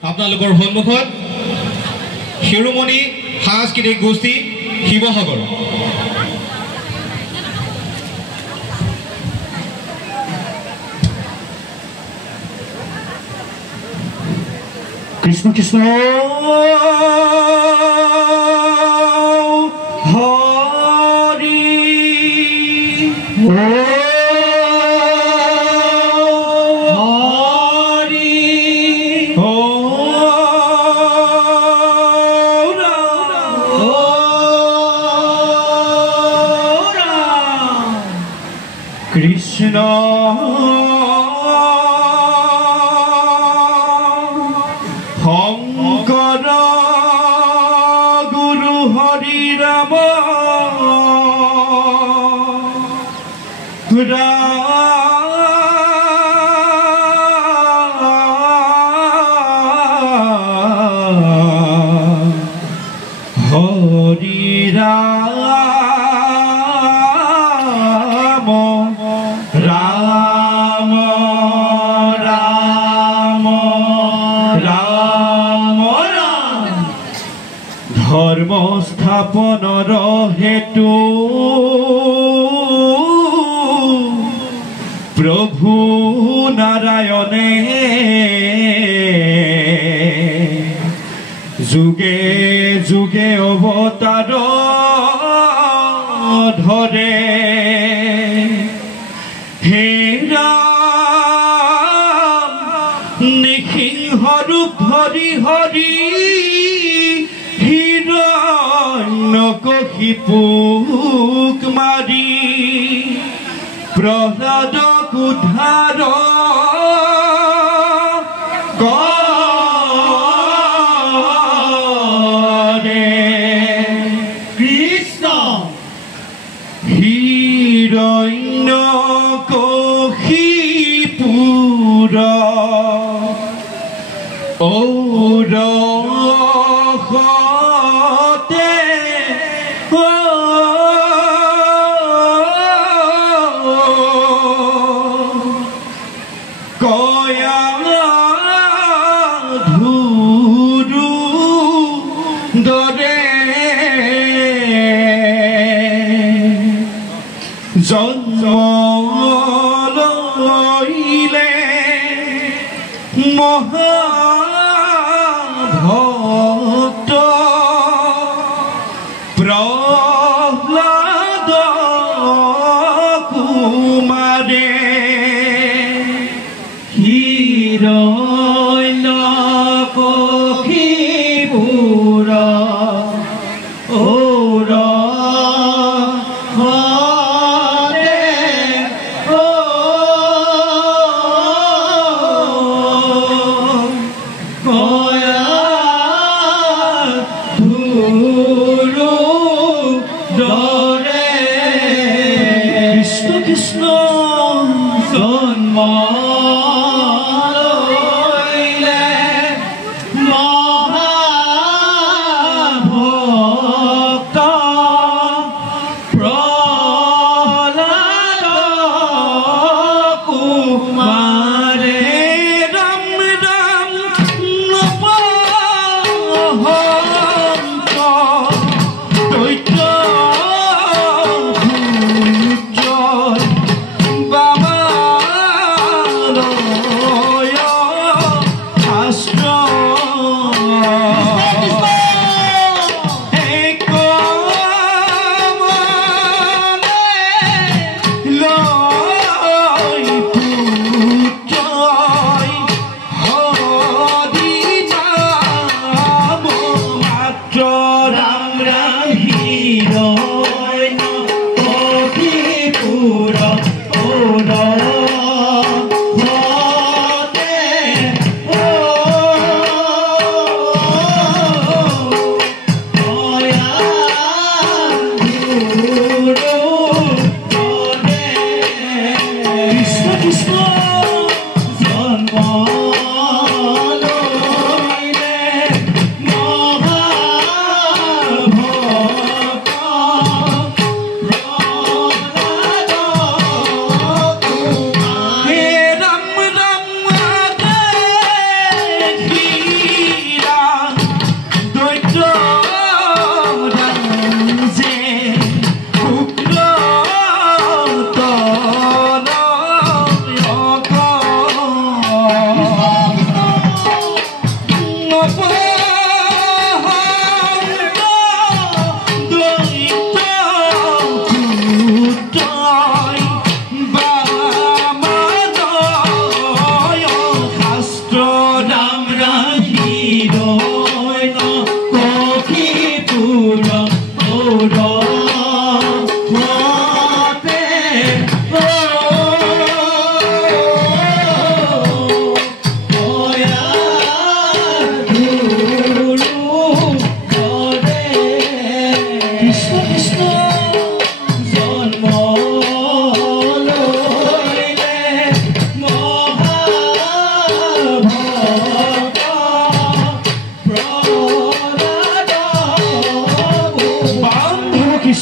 আপোনালোকৰ সন্মুখত শিৰোমণি সাংস্কৃতিক গোষ্ঠী শিৱসাগৰ কৃষ্ণ কৃষ্ণ হৰি কৃষ্ণ শংকৰ গুৰু হৰি ৰাম হৰি ৰাম ৰাম ৰাম ৰাম ৰাম ধৰ্ম স্থাপনৰ হেতু প্ৰভু নাৰায়ণে যুগে যুগে অৱতাৰ ধৰে হে ৰাম নিসিংহ ৰূপ ধৰি হৰি হিৰণ্যকশিপুক মাৰি প্ৰহ্লাদক উদ্ধাৰ কৰে কৃষ্ণ হিৰণ্যকশিপুৰ ঔৰসতে কয়া ধুৰু দৰে জন্ম লইলে মহাভক্ত প্ৰহ্লাদ কুমাৰে হিৰণ্যকশিপুৰ কৃষ্ণ কৃষ্ণ জন্ম লইলে মহাভক্ত প্ৰহ্লাদ কুমাৰে ৰাম ৰাম নপহন্ত দৈত্য Oh, no.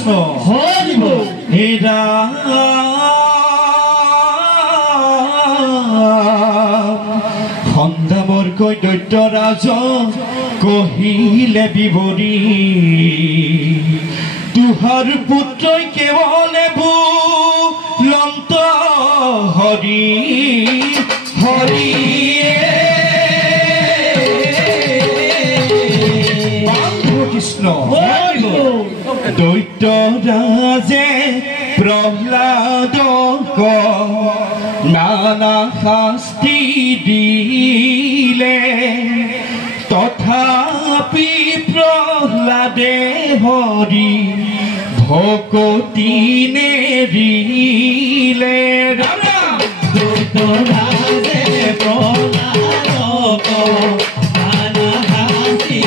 কৃষ্ণ হৰিব হে ৰাম সন্ধামৰ কৈ দৈত্যৰাজ কহিলে বিৱৰি তুহাৰ পুত্ৰই কেৱলে বুলন্ত হৰি হৰিয়ে কৃষ্ণ দৈত্য ৰাজে প্ৰহ্লাদক নানা শাস্তি দিলে তথাপি প্ৰহ্লাদে হৰি ভকতি নেৰিলে দৈত্য ৰাজে প্ৰহ্লাদক নানা শাস্তি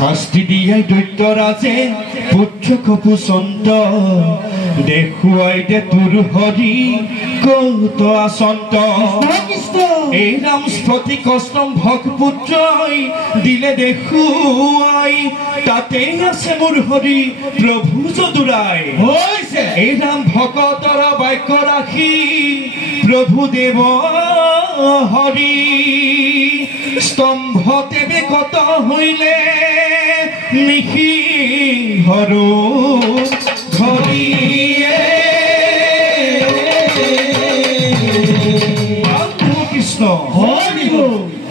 শাস্তি দিয়াই দৈত্যৰাজে পুত্ৰক পুচন্ত দেখুৱাই দে তোৰ হৰি কৌত আচন্ত এই ৰাম স্ফটিক স্তম্ভক পুত্ৰই দিলে দেখুৱাই তাতে আছে মোৰ হৰি প্ৰভু যদুৰাই হৈছে এই ৰাম ভকতৰ বাক্য ৰাখি প্ৰভু দেৱ হৰি স্তম্ভতে বেকত হইলে নিশি হৰো হৰিয়ে কৃষ্ণ হৰিব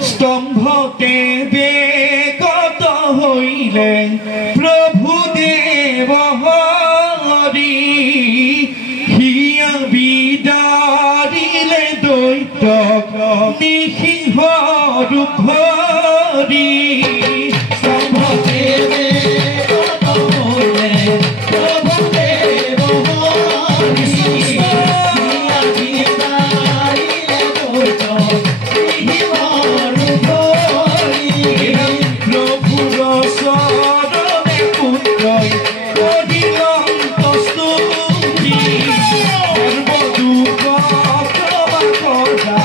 স্তম্ভতে বেকত হইলে প্ৰভু দেৱ হৰি হিয়া বিদাৰিলে দৈত্যক নিশি রূপ হরি স্তম্ভতে বেকত হইলে প্রভু দেব হরি হিয়া বিদারিলে দৈত্যক নিশি রূপ হরি প্রভুর শরণে পুত্রই কহিলন্ত স্তুতি সর্বদুঃখ ক্ষমা করা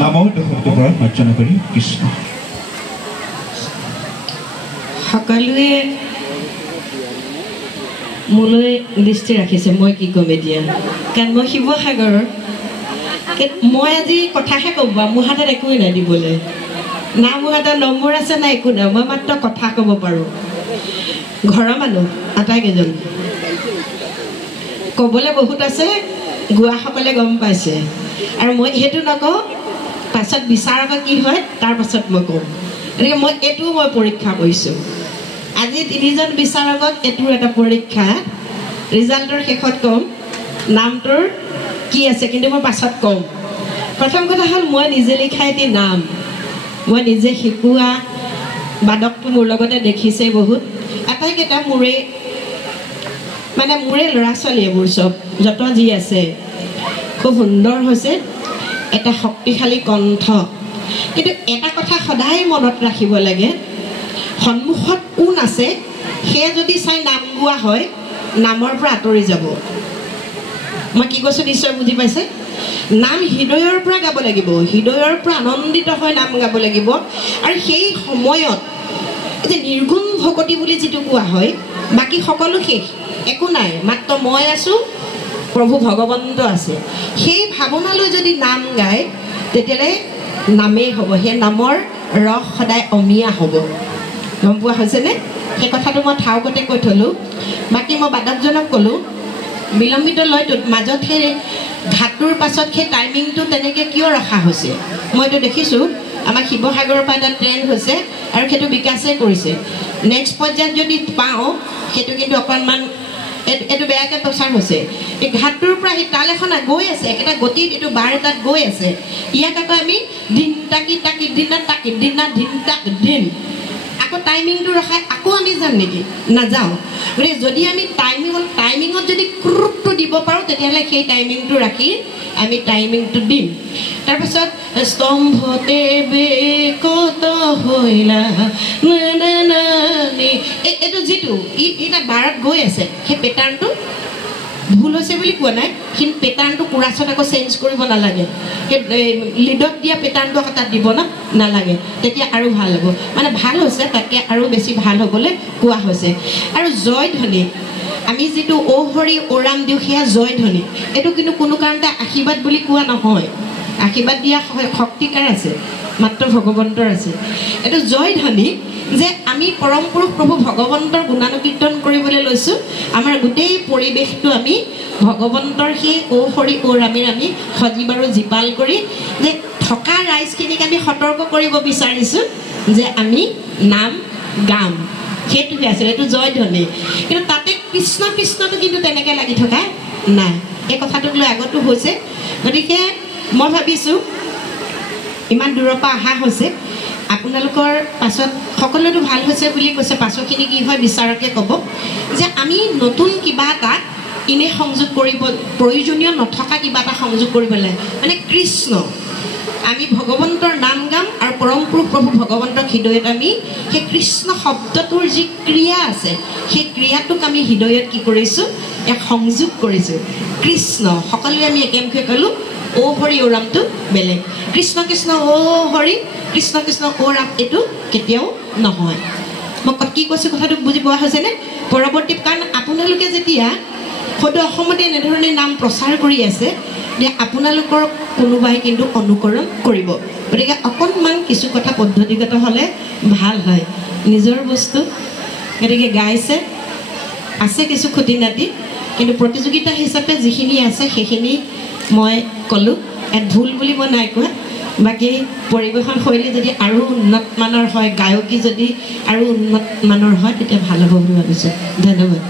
নামৰ দশমটোৰ পৰা অৰ্চনা কৰি কৃষ্ণ সকলোৱে মোলৈ দৃষ্টি ৰাখিছে মই কি ক'ম এতিয়া কাৰণ মই শিৱসাগৰৰ মই আজি কথাহে ক'ব মোৰ হাতত একোৱেই নাই দিবলৈ না মোৰ হাতত নম্বৰ আছে না একো নাই মই মাত্ৰ কথা ক'ব পাৰোঁ ঘৰৰ মানুহ আটাইকেইজন ক'বলৈ বহুত আছে গোৱাসকলে গম পাইছে আৰু মই সেইটো নকওঁ পাছত বিচাৰক কি হয় তাৰ পাছত মই ক'ম গতিকে মই এইটোও মই পৰীক্ষা কৰিছোঁ আজি 3জন বিচাৰকক এইটোৰ এটা পৰীক্ষা ৰিজাল্টৰ শেষত ক'ম নামটোৰ কি আছে কিন্তু মই পাছত ক'ম প্ৰথম কথা হ'ল মই নিজে লিখা এটি নাম মই নিজে শিকোৱা বাদকটো মোৰ লগতে দেখিছে বহুত আটাইকেইটা মোৰে ল'ৰা ছোৱালী এইবোৰ চব যত যি আছে খুব সুন্দৰ হৈছে এটা শক্তিশালী কণ্ঠ কিন্তু এটা কথা সদায় মনত ৰাখিব লাগে সন্মুখত কোন আছে সে যদি চাই নাম গোৱা হয় নামৰ পৰা আঁতৰি যাব মই কি কৈছোঁ নিশ্চয় বুজি পাইছে নাম হৃদয়ৰ পৰা গাব লাগিব হৃদয়ৰ পৰা আনন্দিত হৈ নাম গাব লাগিব আৰু সেই সময়ত যে নিৰ্গুণ ভকতি বুলি যিটো কোৱা হয় বাকী সকলো শেষ একো নাই মাত্ৰ মই আছোঁ প্ৰভু ভগৱন্ত আছে সেই ভাৱনালৈ যদি নাম গায় তেতিয়াহ'লে নামেই হ'ব সেই নামৰ ৰস সদায় অমিয়া হ'ব গম পোৱা হৈছেনে সেই কথাটো মই ঠাউকতে কৈ থ'লোঁ বাকী মই বাদকজনক ক'লোঁ বিলম্বিত লয়টোত মাজত সেই ঘাটটোৰ পাছত সেই টাইমিংটো তেনেকৈ কিয় ৰখা হৈছে মইতো দেখিছোঁ আমাৰ শিৱসাগৰৰ পৰা এটা ট্ৰেণ্ড হৈছে আৰু সেইটো বিকাশে কৰিছে নেক্সট পৰ্যায়ত যদি পাওঁ সেইটো কিন্তু অকণমান এইটো বেয়াকৈ প্ৰচাৰ হৈছে এই ঘাটটোৰ পৰা সেই তাল এখন গৈ আছে একেটা গতিত এইটো বাৰ এটাত গৈ আছে ইয়াক আকৌ আমি দিন তাকি তাকি দিনা তাকি দিনা দিন তাক দিন আকৌ টাইমিংটো ৰখাই আকৌ আমি যাম নেকি নাযাওঁ গতিকে যদি আমি টাইমিঙত যদি ক্ৰুপটো দিব পাৰোঁ তেতিয়াহ'লে সেই টাইমিংটো ৰাখি আমি টাইমিংটো দিম তাৰপাছত স্তম্ভতে বেকত হৈলা এইটো যিটো এটা বাৰত গৈ আছে সেই পেটাৰ্ণটো ভুল হৈছে বুলি কোৱা নাই কিন্তু পেটাৰ্ণটো কোৰাছত আকৌ চেঞ্জ কৰিব নালাগে সেই লিডত দিয়া পেটাৰ্ণটো আকৌ তাত দিব নালাগে তেতিয়া আৰু ভাল হ'ব মানে ভাল হৈছে তাতকৈ আৰু বেছি ভাল হ'বলৈ কোৱা হৈছে আৰু জয়ধ্বনি আমি যিটো ও হৰি ও ৰাম দিওঁ সেয়া জয়ধ্বনি এইটো কিন্তু কোনো কাৰণতে আশীৰ্বাদ বুলি কোৱা নহয় আশীৰ্বাদ দিয়া শক্তিকাৰ আছে মাত্ৰ ভগৱন্তৰ আছে এইটো জয়ধ্বনি যে আমি পৰম পুৰুষ প্ৰভু ভগৱন্তৰ গুণানুকীৰ্তন কৰিবলৈ লৈছোঁ আমাৰ গোটেই পৰিৱেশটো আমি ভগৱন্তৰ সেই ও হৰি ও ৰামেৰ আমি সজীৱ আৰু জীপাল কৰি যে থকা ৰাইজখিনিক আমি সতৰ্ক কৰিব বিচাৰিছোঁ যে আমি নাম গাম সেইটোহে আছিলে এইটো জয়ধ্বনি কিন্তু তাতে কৃষ্ণ কৃষ্ণটো কিন্তু তেনেকৈ লাগি থকা নাই এই কথাটোক লৈ আগতো হৈছে গতিকে মই ভাবিছোঁ ইমান দূৰৰ পৰা অহা হৈছে আপোনালোকৰ পাছত সকলোতো ভাল হৈছে বুলি কৈছে পাছৰখিনি কি হয় বিচাৰকে ক'ব যে আমি নতুন কিবা এটা ইনে সংযোগ কৰিব প্ৰয়োজনীয় নথকা কিবা এটা সংযোগ কৰিব লাগে মানে কৃষ্ণ আমি ভগৱন্তৰ নাম গাম আৰু পৰম পুৰুষ প্ৰভু ভগৱন্তৰ হৃদয়ত আমি সেই কৃষ্ণ শব্দটোৰ যি ক্ৰিয়া আছে সেই ক্ৰিয়াটোক আমি হৃদয়ত কি কৰিছোঁ এক সংযোগ কৰিছোঁ কৃষ্ণ সকলোৱে আমি একেমুখে ক'লোঁ ও হৰি ও ৰামটো বেলেগ কৃষ্ণ কৃষ্ণ ও হৰি কৃষ্ণ কৃষ্ণ ও ৰাম এইটো কেতিয়াও নহয় মই কি কৈছোঁ কথাটো বুজি পোৱা হৈছেনে পৰৱৰ্তী কাৰণ আপোনালোকে যেতিয়া সদৌ অসমতে এনেধৰণে নাম প্ৰচাৰ কৰি আছে যে আপোনালোকৰ কোনোবাই কিন্তু অনুকৰণ কৰিব গতিকে অকণমান কিছু কথা পদ্ধতিগত হ'লে ভাল হয় নিজৰ বস্তু গতিকে গাইছে আছে কিছু খুটি নাতি কিন্তু প্ৰতিযোগিতা হিচাপে যিখিনি আছে সেইখিনি মই ক'লোঁ ইয়াত ভুল বুলি মই নাই কোৱা বাকী পৰিৱেশন শৈলী যদি আৰু উন্নত মানৰ হয় গায়কী যদি আৰু উন্নত মানৰ হয় তেতিয়া ভাল হ'ব বুলি ভাবিছোঁ ধন্যবাদ